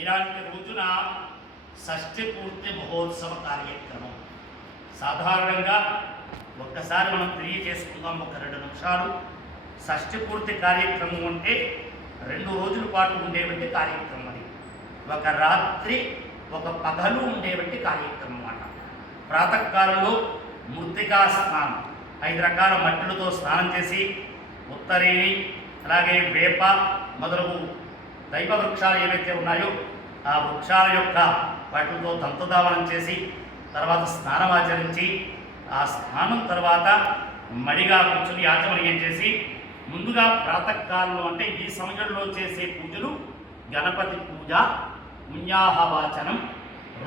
ఇలాంటి రోజున షష్ఠి పూర్తి మహోత్సవ కార్యక్రమం సాధారణంగా ఒక్కసారి మనం తెలియజేసుకుందాం. ఒక 2 నిమిషాలు. షష్ఠి పూర్తి కార్యక్రమం అంటే 2 రోజుల పాటు ఉండేవంటి కార్యక్రమం. అది ఒక రాత్రి ఒక పగలు ఉండేవంటి కార్యక్రమం అన్నమాట. ప్రాతకాలంలో మృత్తికా స్నానం, 5 రకాల మట్టిలతో స్నానం చేసి ఉత్తరేణి అలాగే వేప మొదలగు దైవ వృక్షాలు ఏవైతే ఉన్నాయో ఆ వృక్షాల యొక్క వాటితో దంతధావనం చేసి తర్వాత స్నానం ఆచరించి ఆ స్నానం తర్వాత మడిగా కూర్చుని ఆచమనీయం చేసి ముందుగా ప్రాతకాలంలో అంటే ఈ సమయంలో చేసే పూజలు గణపతి పూజ, పుణ్యాహవాచనం,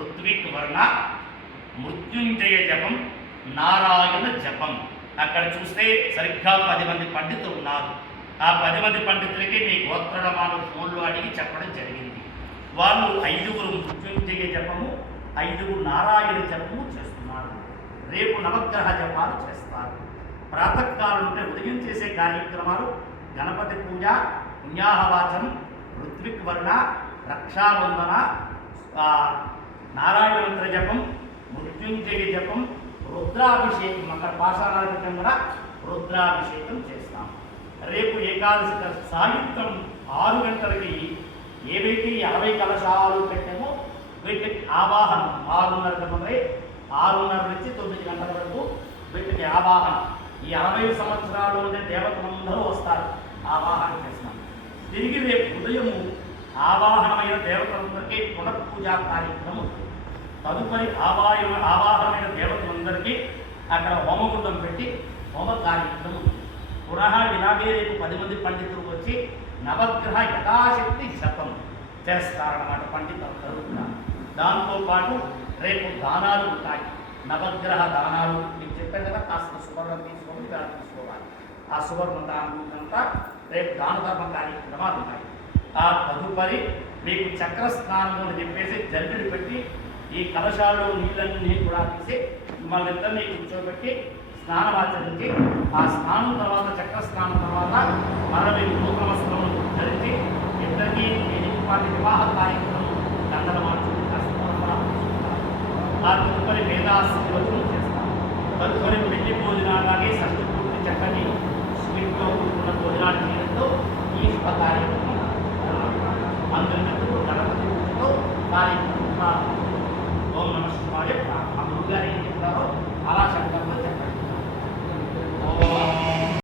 ఋత్విక్ వర్ణ, మృత్యుంజయ జపం, నారాయణ జపం. అక్కడ చూస్తే సరిగ్గా 10 మంది పండితులు ఉన్నారు. ఆ 10 మంది పండితులకి మీ గోత్రమాను ఫోన్లో అడిగి చెప్పడం జరిగింది. వాళ్ళు 5 మృత్యుంజయ జపము, 5 నారాయణ జపము చేస్తున్నారు. రేపు నవగ్రహ జపాలు చేస్తారు. ప్రాతకాలం అంటే ఉదయం చేసే కార్యక్రమాలు గణపతి పూజ, పుణ్యాహవాచనం, ఋత్విక్ వర్ణ, రక్షాబంధన, నారాయణ మంత్ర జపం, మృత్యుంజయ జపం, రుద్రాభిషేకం. అక్కడ పాషాణాలు పెట్టడం కూడా రుద్రాభిషేకం చేస్తాం. రేపు ఏకాదశి సాయంత్రం 6 గంటలకి ఏవైతే 60 కలశాలు పెట్టామో వీటికి ఆవాహనం 6:30 మొదలై 6:30 నుంచి 9 గంటల వరకు వీటికి ఆవాహనం. ఈ 60 సంవత్సరాలు ఉండే దేవతలందరూ వస్తారు, ఆవాహనం చేస్తాం. తిరిగి రేపు ఉదయము ఆవాహనమైన దేవతలందరికీ పునఃపూజా కార్యక్రమం ఉంటుంది. తదుపరి ఆవాహనమైన దేవతలందరికీ అక్కడ హోమగుండం పెట్టి హోమ కార్యక్రమం ఉంటుంది. పునః ఇలాగే రేపు 10 మంది పండితులు వచ్చి నవగ్రహ యథాశక్తి జపం చేస్తారన్నమాట పండితులందరూ కూడా. దాంతోపాటు రేపు దానాలు ఉంటాయి, నవగ్రహ దానాలు. మీకు చెప్పాను కదా, కాస్త సువర్ణం తీసుకోవాలి, ఇలా తీసుకోవాలి. ఆ సువర్ణ దానం అంతా రేపు దాన ధర్మ కార్యక్రమాలు ఉంటాయి. ఆ తదుపరి మీకు చక్ర స్నానం అని చెప్పేసి జల్లులు పెట్టి ఈ కలశాల్లో నీళ్ళన్నీ కూడా తీసి మిమ్మల్ని ఇద్దరిని కూర్చోబెట్టి స్నానం ఆచరించి ఆ స్నానం తర్వాత చక్ర స్నానం తర్వాత మరవి నూతన వస్త్రములు ధరించి ఇద్దరికీ వాటి వివాహ కార్యక్రమం దండల మార్చుకుని ఆ తదుపరి వేదాశీర్వచనం చేస్తాం. తదుపరి పెళ్లి భోజనాలాగే షష్ఠి పూర్తి చక్కని స్వీట్తో